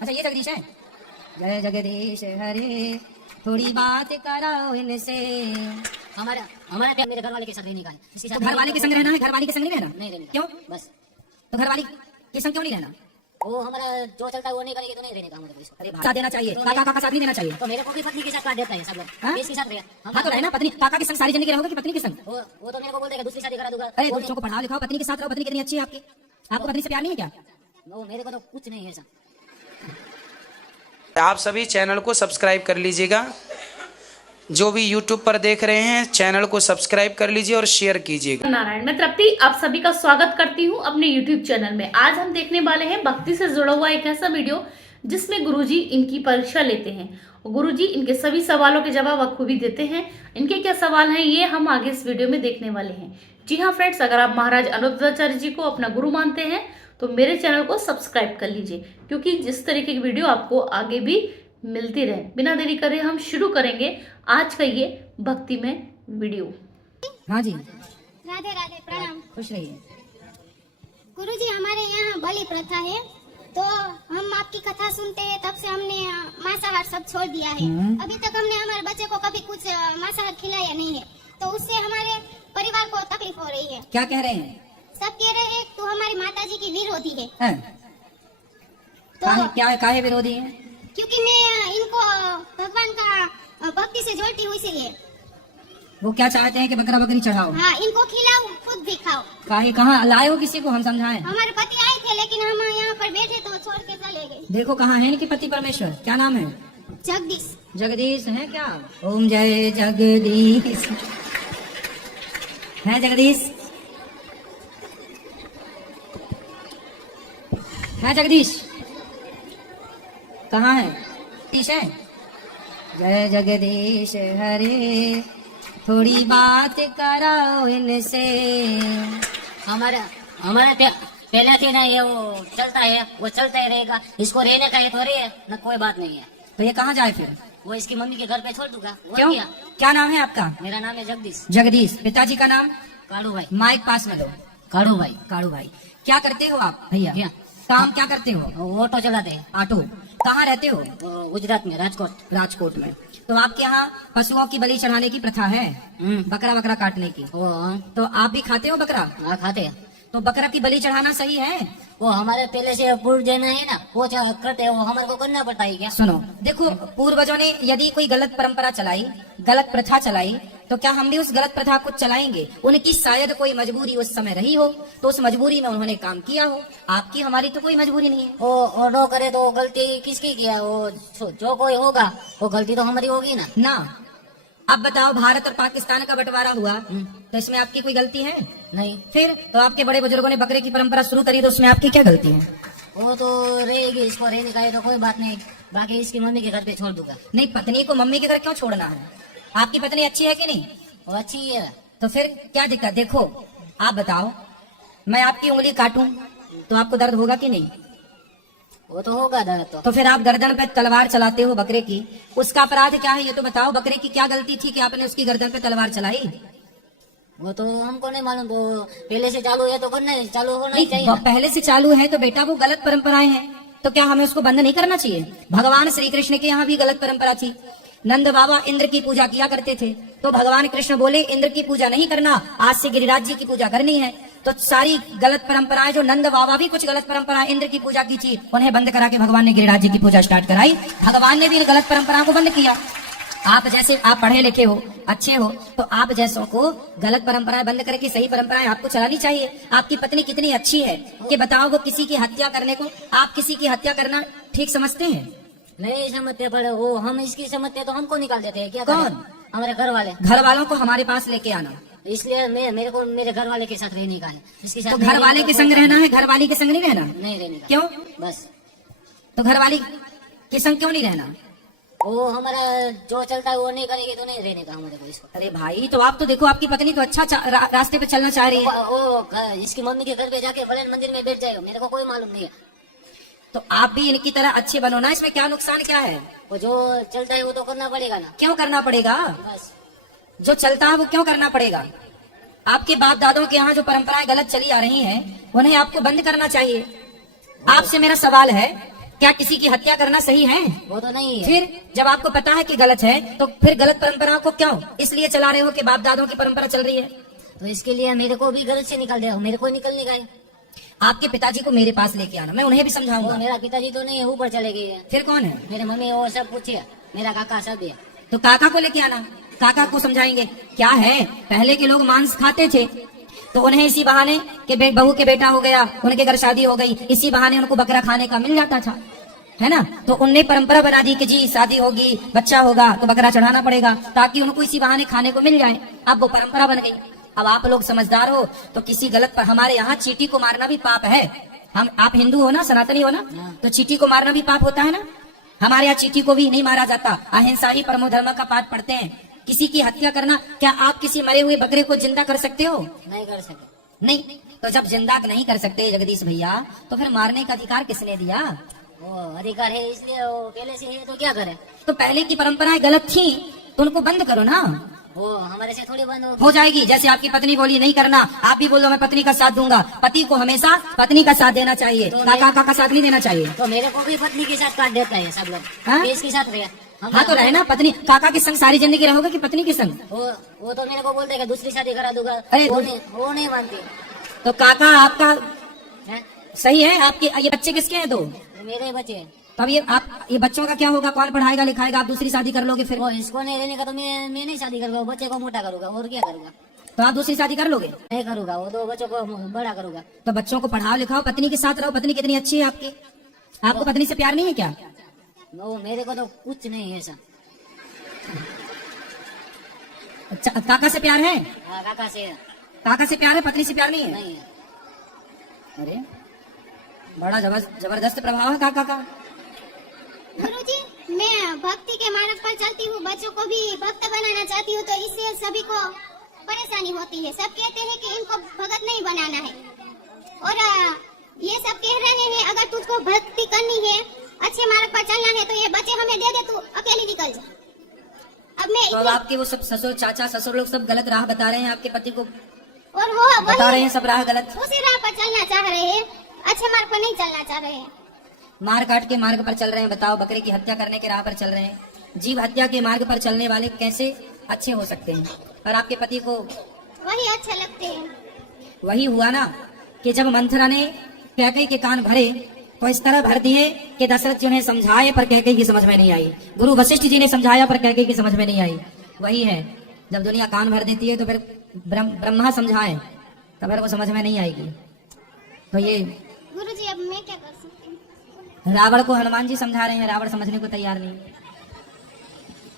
अच्छा ये जगदीश है। जय जगदीश हरे थोड़ी बात कराओ इनसे। हमारा हमारा मेरे घर वाले के साथ रहने का है। इसके तो साथ घर वाले के संग रहना है, घर वाले के संग नहीं रहना। नहीं रहने का। क्यों? बस तो घर वाले के संग क्यों नहीं रहना? वो हमारा जो चलता है वो नहीं करेंगे तो नहीं रहने का हमारे को। इसको अरे साथ देना चाहिए, तो काका का साथ नहीं देना चाहिए। तो मेरे को भी पत्नी के साथ काट देता है सब लोग। हाँ? इसके साथ रहे हाँ तो रहना पत्नी काका के संग सारी जिंदगी रहोगे कि पत्नी के संग? वो तो मेरे को बोलता है कि दूसरी शादी करा दूंगा। अरे बच्चों को पढ़ाओ लिखाओ, पत्नी के साथ रहो। पत्नी कितनी अच्छी है आपकी। आपको पत्नी से प्यार नहीं है क्या? वो मेरे को तो कुछ नहीं है ऐसा। आप सभी चैनल को सब्सक्राइब कर लीजिएगा। जो भी YouTube पर देख रहे हैं चैनल को सब्सक्राइब कर लीजिए और शेयर कीजिएगा। नारायण, मैं तृप्ति आप सभी का स्वागत करती हूं अपने YouTube चैनल में। आज हम देखने वाले हैं भक्ति से जुड़ा हुआ एक ऐसा वीडियो जिसमें गुरुजी इनकी परीक्षा लेते हैं। गुरुजी इनके सभी सवालों के जवाब बखूबी देते हैं। इनके क्या सवाल हैं ये हम आगे इस वीडियो में देखने वाले हैं। जी हाँ फ्रेंड्स, अगर आप महाराज अनुरुद्धाचार्य जी को अपना गुरु मानते हैं तो मेरे चैनल को सब्सक्राइब कर लीजिए, क्योंकि जिस तरीके की वीडियो आपको आगे भी मिलती रहे। बिना देरी करे हम शुरू करेंगे आज का ये भक्ति में वीडियो। हाँ जी, राधे राधे, प्रणाम। खुश रहिए। गुरुजी, हमारे यहाँ बलि प्रथा है, तो हम आपकी कथा सुनते हैं तब से हमने मांसाहार सब छोड़ दिया है। अभी तक हमने हमारे बच्चे को कभी कुछ मांसाहार खिलाया नहीं है, तो उससे हमारे परिवार को तकलीफ हो रही है। क्या कह रहे हैं? सब कह रहे हैं तू हमारी माता जी की विरोधी है। तो क्या काहे विरोधी है? क्योंकि मैं इनको भगवान का भक्ति से जोड़ती हूँ, इसीलिए। वो क्या चाहते हैं कि बकरा बकरी चढ़ाओ? हाँ, इनको खिलाओ, खुद भी खाओ। काहे कहाँ लाए हो किसी को? हम समझाएं। हमारे पति आए थे, लेकिन हम यहाँ पर बैठे तो छोड़ के चले गए। देखो कहाँ है इनके पति परमेश्वर, क्या नाम है? जगदीश। जगदीश है क्या? ओम जय जगदीश है। जगदीश है। जगदीश कहाँ है? जगदीश है। जय जगदीश हरे थोड़ी बात कराओ इनसे। हमारा पहले से ना ये वो चलता है, वो चलता ही रहेगा। इसको रहने का ये थोड़ी है ना, कोई बात नहीं है। तो ये कहाँ जाए फिर? वो इसकी मम्मी के घर पे छोड़ दूंगा। क्यों? क्या नाम है आपका? मेरा नाम है जगदीश। जगदीश। पिताजी का नाम? काड़ू भाई। माइक पास में लो। काड़ू भाई। काड़ू भाई। क्या करते हो आप भैया? क्या काम क्या करते हो? वो ऑटो चलाते हैं। ऑटो। कहाँ रहते हो? गुजरात में, राजकोट। राजकोट में। तो आपके यहाँ पशुओं की बलि चढ़ाने की प्रथा है, बकरा बकरा काटने की। तो आप भी खाते हो बकरा? हाँ, खाते हैं। तो बकरा की बलि चढ़ाना सही है? वो हमारे पहले से पूर्व जन है ना, वो करते हैं, वो हमारे को करना पड़ता है क्या? सुनो, देखो पूर्वजों ने यदि कोई गलत परंपरा चलाई, गलत प्रथा चलाई, तो क्या हम भी उस गलत प्रथा को चलाएंगे? उनकी शायद कोई मजबूरी उस समय रही हो, तो उस मजबूरी में उन्होंने काम किया हो। आपकी हमारी तो कोई मजबूरी नहीं है। वो ऑटो करे तो गलती किसकी किया? वो जो कोई होगा वो गलती तो हमारी होगी ना। अब बताओ, भारत और पाकिस्तान का बंटवारा हुआ तो इसमें आपकी कोई गलती है? नहीं। फिर तो आपके बड़े बुजुर्गों ने बकरे की परंपरा शुरू करी, तो उसमें आपकी क्या गलती है? वो तो रहेगी, इसको रहने का है तो कोई बात नहीं। बाकी इसकी मम्मी के घर पे छोड़ दूंगा। नहीं, पत्नी को मम्मी के घर क्यों छोड़ना है? आपकी पत्नी अच्छी है कि नहीं? वो अच्छी है। तो फिर क्या दिक्कत? देखो आप बताओ, मैं आपकी उंगली काटूं तो आपको दर्द होगा कि नहीं? वो तो होगा दर्द। तो फिर आप गर्दन पे तलवार चलाते हो बकरे की, उसका अपराध क्या है ये तो बताओ। बकरे की क्या गलती थी कि आपने उसकी गर्दन पे तलवार चलाई? वो तो हमको नहीं मालूम, वो पहले से चालू है तो करना है, चालू होना ही चाहिए। पहले से चालू है तो बेटा वो गलत परंपराएं हैं, तो क्या हमें उसको बंद नहीं करना चाहिए? भगवान श्री कृष्ण के यहाँ भी गलत परंपरा थी। नंद बाबा इंद्र की पूजा किया करते थे, तो भगवान कृष्ण बोले इंद्र की पूजा नहीं करना, आज से गिरिराज जी की पूजा करनी है। तो सारी गलत परंपराएं, जो नंद बाबा भी कुछ गलत परंपराएं इंद्र की पूजा की थी, उन्हें बंद करा के भगवान ने गिरिराज जी की पूजा स्टार्ट कराई। भगवान ने भी इन गलत परंपराओं को बंद किया। आप जैसे आप पढ़े लिखे हो, अच्छे हो, तो आप जैसों को गलत परंपराएं बंद करके सही परंपराएं आपको चलानी चाहिए। आपकी पत्नी कितनी अच्छी है कि बताओ, वो किसी की हत्या करने को, आप किसी की हत्या करना ठीक समझते हैं? नहीं समझते, पर वो हम इसकी समझते तो हमको निकाल देते हैं। क्या कौन? हमारे घर वाले। घर वालों को हमारे पास लेके आना, इसलिए मेरे को मेरे घर वाले के साथ रहने का है। इसके साथ तो घर वाले के संग रहना है, घर वाली के संग नहीं रहना। नहीं रहने का। क्यों? बस। तो घर वाली के संग क्यों नहीं रहना? वो हमारा जो चलता है वो नहीं करेगी तो नहीं रहने का हमारे को इसको। अरे भाई, तो आप तो देखो, आपकी पत्नी तो अच्छा रास्ते पे चलना चाह रही है। वो इसकी मम्मी के घर पे जाके बड़े मंदिर में बैठ जाएगा, मेरे को कोई मालूम नहीं है। तो आप भी इनकी तरह अच्छे बनो ना, इसमें क्या नुकसान क्या है? वो जो चलता है वो तो करना पड़ेगा ना। क्यों करना पड़ेगा? बस। जो चलता है वो क्यों करना पड़ेगा? आपके बाप दादों के यहाँ जो परंपराएं गलत चली आ रही हैं, उन्हें आपको बंद करना चाहिए। आपसे मेरा सवाल है, क्या किसी की हत्या करना सही है? वो तो नहीं है। फिर जब आपको पता है कि गलत है तो फिर गलत परंपरा को क्यों इसलिए चला रहे हो कि बाप दादों की परंपरा चल रही है? तो इसके लिए मेरे को भी गलत से निकल दे, मेरे को निकलने का है। आपके पिताजी को मेरे पास लेके आना, मैं उन्हें भी वो समझाऊंगा। मेरा पिताजी तो नहीं है, ऊपर चले गए हैं। फिर कौन है? मेरे मम्मी वो सब पूछिए, मेरा काका सब है। तो काका को लेके आना, काका को समझाएंगे। क्या है, पहले के लोग मांस खाते थे तो उन्हें इसी बहाने कि बहू के बेटा हो गया, उनके घर शादी हो गई, इसी बहाने उनको बकरा खाने का मिल जाता था, है ना। तो उनने परंपरा बना दी कि जी शादी होगी, बच्चा होगा तो बकरा चढ़ाना पड़ेगा ताकि उनको इसी बहाने खाने को मिल जाए। अब वो परंपरा बन गई। अब आप लोग समझदार हो तो किसी गलत पर, हमारे यहाँ चींटी को मारना भी पाप है। हम, आप हिंदू हो ना, सनातनी हो ना, तो चींटी को मारना भी पाप होता है ना। हमारे यहाँ चींटी को भी नहीं मारा जाता, अहिंसा ही परमो धर्म का पाठ पढ़ते हैं। किसी की हत्या करना, क्या आप किसी मरे हुए बकरे को जिंदा कर सकते हो? नहीं कर सके। नहीं। तो जब जिंदा नहीं कर सकते जगदीश भैया, तो फिर मारने का अधिकार किसने दिया? वो अधिकार है इसलिए वो पहले से है, तो क्या करे। तो पहले की परंपराएं गलत थी तो उनको बंद करो ना। वो हमारे से थोड़ी बंद हो जाएगी। जैसे आपकी पत्नी बोली नहीं करना, आप भी बोल दो मैं पत्नी का साथ दूंगा। पति को हमेशा पत्नी का साथ देना चाहिए, तो काका का साथ नहीं देना चाहिए। तो मेरे को भी पत्नी के साथ काट देता है सब लोग। हाँ? इसके साथ रहे। हाँ तो रहे ना, पत्नी काका के संग सारी जिंदगी रहोगे कि पत्नी के संग? वो तो मेरे को बोलते हैं कि दूसरी शादी करा दूंगा। अरे वो नहीं मानती। तो काका आपका हैं? सही है। आपके ये बच्चे किसके हैं? दो मेरे बच्चे हैं। तो अब ये बच्चों का क्या होगा? कौन पढ़ाएगा लिखाएगा? आप दूसरी शादी कर लोगे फिर? वो इसको नहीं रहने का तो मैं नहीं शादी करूंगा, बच्चे को मोटा करूंगा और क्या करूंगा। तो आप दूसरी शादी कर लोगे? नहीं करूंगा, वो दो बच्चों को बड़ा करूंगा। तो बच्चों को पढ़ाओ लिखाओ, पत्नी के साथ रहो। पत्नी कितनी अच्छी है आपकी। आपको पत्नी से प्यार नहीं है क्या? वो मेरे को तो कुछ नहीं है ऐसा। अच्छा, काका से प्यार है? हाँ, काका से है। काका से प्यार है, पत्नी से प्यार नहीं है? नहीं है। अरे बड़ा जबरदस्त प्रभाव है काका का। गुरुजी, मैं भक्ति के मार्ग पर चलती हूँ, बच्चों को भी भक्त बनाना चाहती हूँ, तो इससे सभी को परेशानी होती है। सब कहते हैं कि इनको भगत नहीं बनाना है, और ये सब कह रहे हैं अगर तुझको भक्ति करनी है, अच्छे मार्ग पर चलना है, तो ये बच्चे हमें दे दे, तू अकेली निकल जा। अब मैं तो अब आपके वो सब ससुर चाचा ससुर लोग सब गलत राह बता रहे हैं आपके पति को, और वो बता रहे हैं सब राह गलत। उसी राह पर चलना चाह रहे हैं, अच्छे मार्ग पर नहीं चलना चाह रहे हैं। मार काट के मार्ग पर चल रहे हैं। बताओ, बकरे की हत्या करने के राह पर चल रहे हैं। जीव हत्या के मार्ग पर चलने वाले कैसे अच्छे हो सकते हैं? और आपके पति को वही अच्छे लगते हैं। वही हुआ ना कि जब मंथरा ने कैकेयी के कान भरे तो इस तरह भर दिए कि दशरथ जी उन्हें समझाए पर कैकेयी की समझ में नहीं आई। गुरु वशिष्ठ जी ने समझाया पर कैकेयी की समझ में नहीं आई। वही है, जब दुनिया कान भर देती है तो फिर ब्रह्मा समझाए तो फिर वो समझ में नहीं आएगी। तो ये गुरुजी, अब मैं क्या कर सकती हूँ? रावण को हनुमान जी समझा रहे हैं, रावण समझने को तैयार नहीं।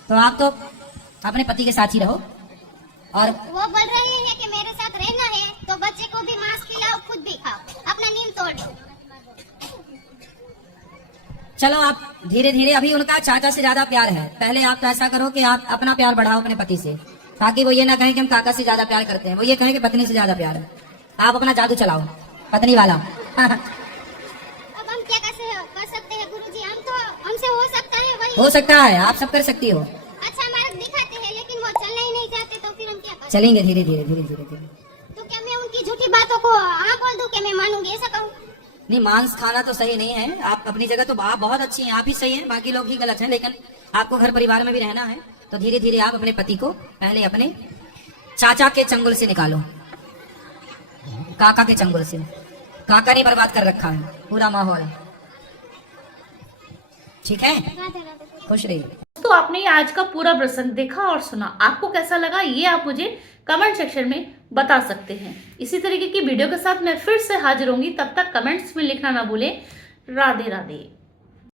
तो आप तो अपने पति के साथ ही रहो। और वो बोल रहे हैं कि मेरे साथ रहना है तो बच्चे को भी मांस खिलाओ, खुद भी खाओ, अपना नींद तोड़ दो। चलो आप धीरे धीरे, अभी उनका चाचा से ज्यादा प्यार है। पहले आप तो ऐसा करो कि आप अपना प्यार बढ़ाओ अपने पति से, ताकि वो ये ना कहें कि हम काका से ज्यादा प्यार करते हैं, वो ये कहें कि पत्नी से ज्यादा प्यार है। आप अपना जादू चलाओ पत्नी वाला। अब हम क्या कर सकते हैं गुरुजी? हम तो, हमसे हो सकता है वही। हो सकता है, आप सब कर सकती हो। अच्छा मार्ग दिखाते हैं, लेकिन वो चलना ही नहीं चाहते, तो फिर हम क्या कर? चलेंगे धीरे धीरे धीरे धीरे धीरे। तो क्या मैं उनकी झूठी बातों को हाँ बोल दूं कि मैं मानूंगी, ऐसा कहूँ? नहीं, मांस खाना तो सही नहीं है। आप अपनी जगह तो आप बहुत अच्छी हैं, आप ही सही हैं, बाकी लोग ही गलत हैं, लेकिन आपको घर परिवार में भी रहना है। तो धीरे धीरे आप अपने पति को पहले अपने चाचा के चंगुल से निकालो, काका के चंगुल से। काका ने बर्बाद कर रखा है पूरा माहौल। ठीक है, राधे राधे। खुश रहिए। तो आपने ये आज का पूरा प्रसंग देखा और सुना, आपको कैसा लगा ये आप मुझे कमेंट सेक्शन में बता सकते हैं। इसी तरीके की वीडियो के साथ मैं फिर से हाजिर होंगी, तब तक कमेंट्स में लिखना ना भूलें। राधे राधे।